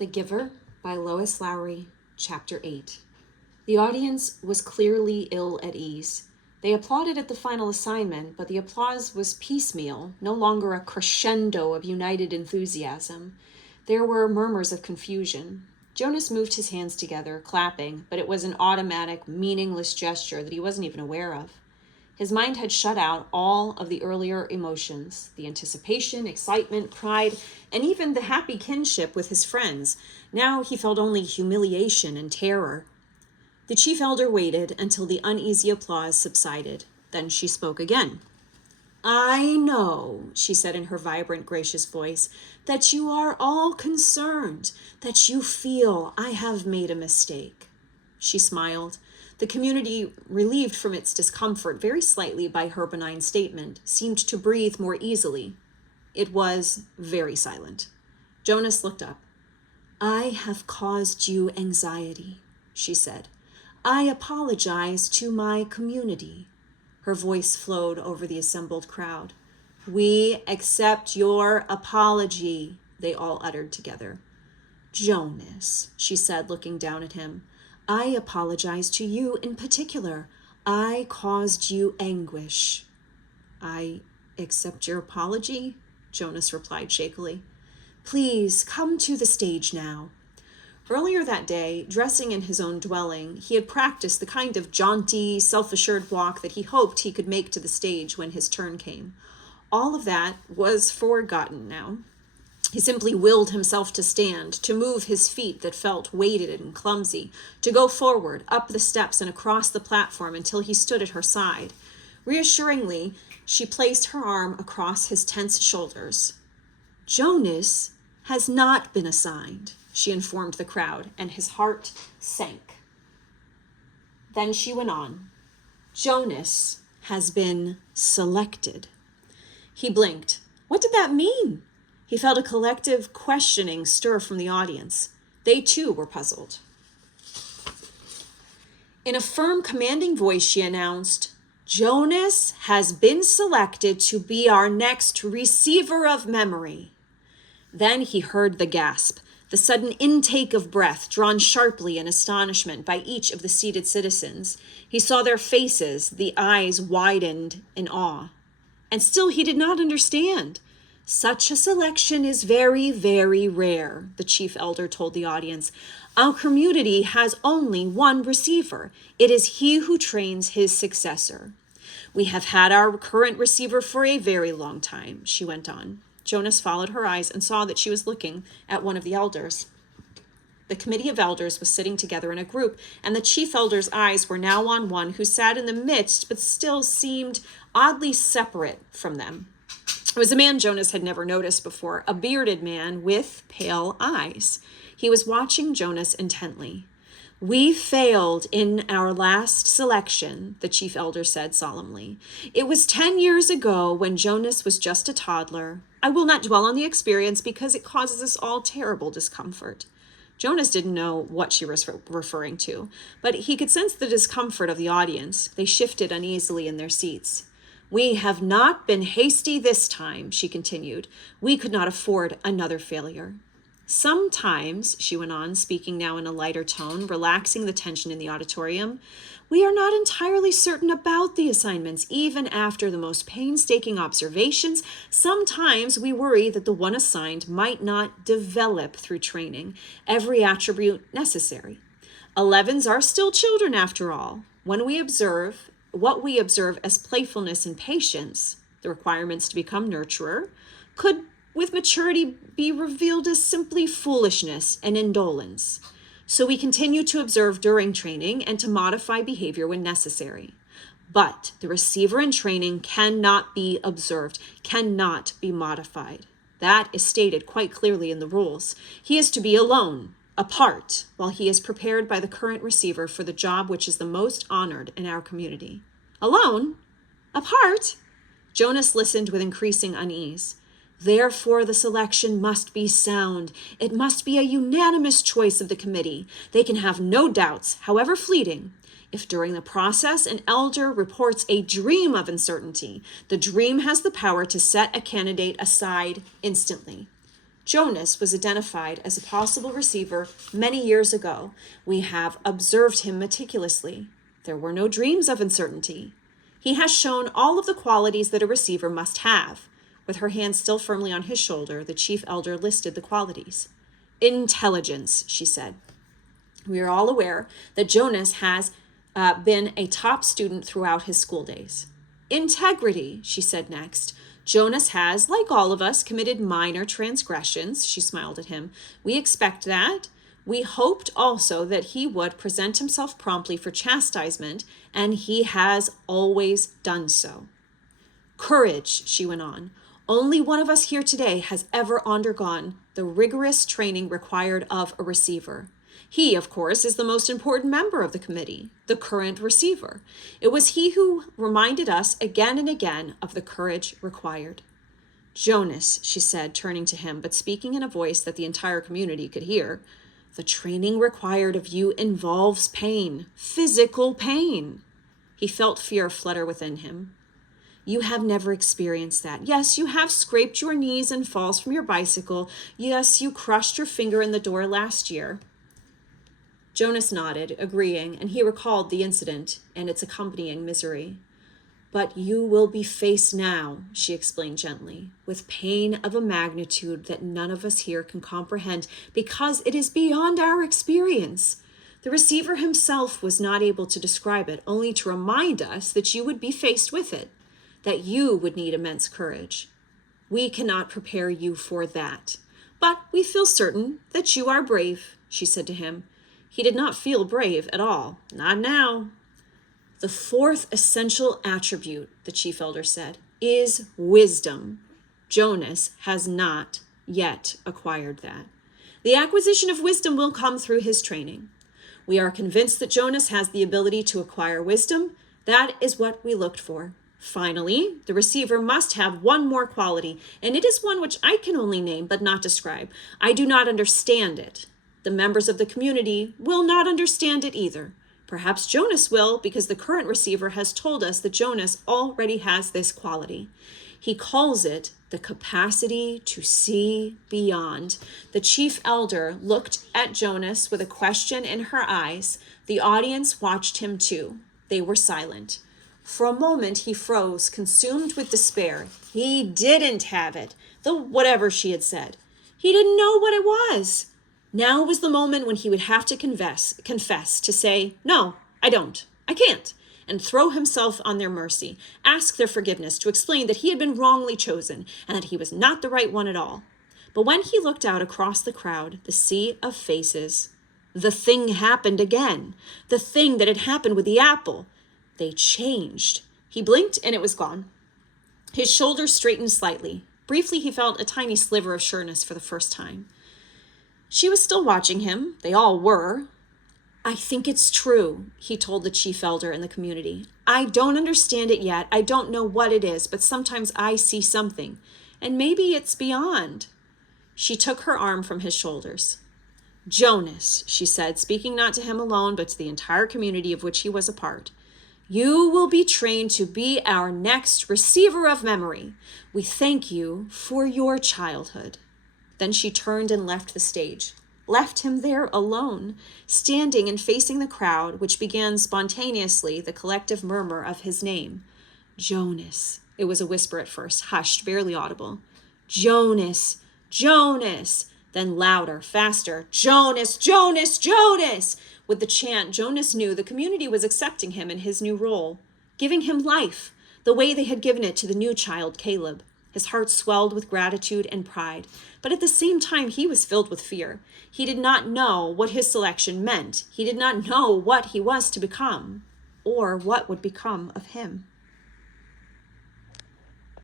The Giver by Lois Lowry, Chapter 8. The audience was clearly ill at ease. They applauded at the final assignment, but the applause was piecemeal, no longer a crescendo of united enthusiasm. There were murmurs of confusion. Jonas moved his hands together, clapping, but it was an automatic, meaningless gesture that he wasn't even aware of. His mind had shut out all of the earlier emotions, the anticipation, excitement, pride, and even the happy kinship with his friends. Now he felt only humiliation and terror. The chief elder waited until the uneasy applause subsided. Then she spoke again. "I know," she said in her vibrant, gracious voice, "that you are all concerned, that you feel I have made a mistake." She smiled. The community, relieved from its discomfort very slightly by her benign statement, seemed to breathe more easily. It was very silent. Jonas looked up. "I have caused you anxiety," she said. "I apologize to my community." Her voice flowed over the assembled crowd. "We accept your apology," they all uttered together. "Jonas," she said, looking down at him, "I apologize to you in particular. I caused you anguish." "I accept your apology," Jonas replied shakily. "Please come to the stage now." Earlier that day, dressing in his own dwelling, he had practiced the kind of jaunty, self-assured walk that he hoped he could make to the stage when his turn came. All of that was forgotten now. He simply willed himself to stand, to move his feet that felt weighted and clumsy, to go forward, up the steps and across the platform until he stood at her side. Reassuringly, she placed her arm across his tense shoulders. "Jonas has not been assigned," she informed the crowd, and his heart sank. Then she went on. "Jonas has been selected." He blinked. What did that mean? He felt a collective questioning stir from the audience. They too were puzzled. In a firm, commanding voice, she announced, "Jonas has been selected to be our next receiver of memory." Then he heard the gasp, the sudden intake of breath drawn sharply in astonishment by each of the seated citizens. He saw their faces, the eyes widened in awe. And still he did not understand. "Such a selection is very, very rare," the chief elder told the audience. "Our community has only one receiver. It is he who trains his successor. We have had our current receiver for a very long time," she went on. Jonas followed her eyes and saw that she was looking at one of the elders. The committee of elders was sitting together in a group, and the chief elder's eyes were now on one who sat in the midst but still seemed oddly separate from them. It was a man Jonas had never noticed before, a bearded man with pale eyes. He was watching Jonas intently. "We failed in our last selection," the chief elder said solemnly. "It was 10 years ago when Jonas was just a toddler. I will not dwell on the experience because it causes us all terrible discomfort." Jonas didn't know what she was referring to, but he could sense the discomfort of the audience. They shifted uneasily in their seats. "We have not been hasty this time," she continued. "We could not afford another failure. Sometimes," she went on, speaking now in a lighter tone, relaxing the tension in the auditorium, "we are not entirely certain about the assignments, even after the most painstaking observations. Sometimes we worry that the one assigned might not develop through training every attribute necessary. 11s are still children after all. What we observe as playfulness and patience, the requirements to become nurturer, could with maturity be revealed as simply foolishness and indolence. So we continue to observe during training and to modify behavior when necessary. But the receiver in training cannot be observed, cannot be modified. That is stated quite clearly in the rules. He is to be alone, apart, while he is prepared by the current receiver for the job which is the most honored in our community." "Alone? Apart?" Jonas listened with increasing unease. "Therefore, the selection must be sound. It must be a unanimous choice of the committee. They can have no doubts, however fleeting. If during the process an elder reports a dream of uncertainty, the dream has the power to set a candidate aside instantly." Jonas was identified as a possible receiver many years ago. We have observed him meticulously. There were no dreams of uncertainty. He has shown all of the qualities that a receiver must have. With her hand still firmly on his shoulder, the chief elder listed the qualities. Intelligence, she said. We are all aware that Jonas has been a top student throughout his school days. Integrity, she said next. Jonas has, like all of us, committed minor transgressions. She smiled at him. We expect that. We hoped also that he would present himself promptly for chastisement, and he has always done so. Courage, she went on. Only one of us here today has ever undergone the rigorous training required of a receiver. He, of course, is the most important member of the committee, the current receiver. It was he who reminded us again and again of the courage required. Jonas, she said, turning to him, but speaking in a voice that the entire community could hear, the training required of you involves pain, physical pain. He felt fear flutter within him. You have never experienced that. Yes, you have scraped your knees and falls from your bicycle. Yes, you crushed your finger in the door last year. Jonas nodded, agreeing, and he recalled the incident and its accompanying misery. But you will be faced now, she explained gently, with pain of a magnitude that none of us here can comprehend because it is beyond our experience. The receiver himself was not able to describe it, only to remind us that you would be faced with it, that you would need immense courage. We cannot prepare you for that, but we feel certain that you are brave, she said to him. He did not feel brave at all, not now. The fourth essential attribute, the chief elder said, is wisdom. Jonas has not yet acquired that. The acquisition of wisdom will come through his training. We are convinced that Jonas has the ability to acquire wisdom. That is what we looked for. Finally, the receiver must have one more quality, and it is one which I can only name but not describe. I do not understand it. The members of the community will not understand it either. Perhaps Jonas will, because the current receiver has told us that Jonas already has this quality. He calls it the capacity to see beyond. The chief elder looked at Jonas with a question in her eyes. The audience watched him too. They were silent. For a moment he froze, consumed with despair. He didn't have it, whatever she had said. He didn't know what it was. Now was the moment when he would have to confess, to say, no, I don't, I can't, and throw himself on their mercy, ask their forgiveness, to explain that he had been wrongly chosen and that he was not the right one at all. But when he looked out across the crowd, the sea of faces, the thing happened again, the thing that had happened with the apple. They changed. He blinked and it was gone. His shoulders straightened slightly. Briefly, he felt a tiny sliver of sureness for the first time. She was still watching him. They all were. I think it's true, he told the chief elder in the community. I don't understand it yet. I don't know what it is, but sometimes I see something, and maybe it's beyond. She took her arm from his shoulders. Jonas, she said, speaking not to him alone, but to the entire community of which he was a part. You will be trained to be our next receiver of memory. We thank you for your childhood. Then she turned and left the stage, left him there alone, standing and facing the crowd, which began spontaneously the collective murmur of his name. Jonas. It was a whisper at first, hushed, barely audible. Jonas, Jonas. Then louder, faster, Jonas, Jonas, Jonas. With the chant, Jonas knew the community was accepting him in his new role, giving him life, the way they had given it to the new child, Caleb. His heart swelled with gratitude and pride, but at the same time he was filled with fear. He did not know what his selection meant. He did not know what he was to become, or what would become of him.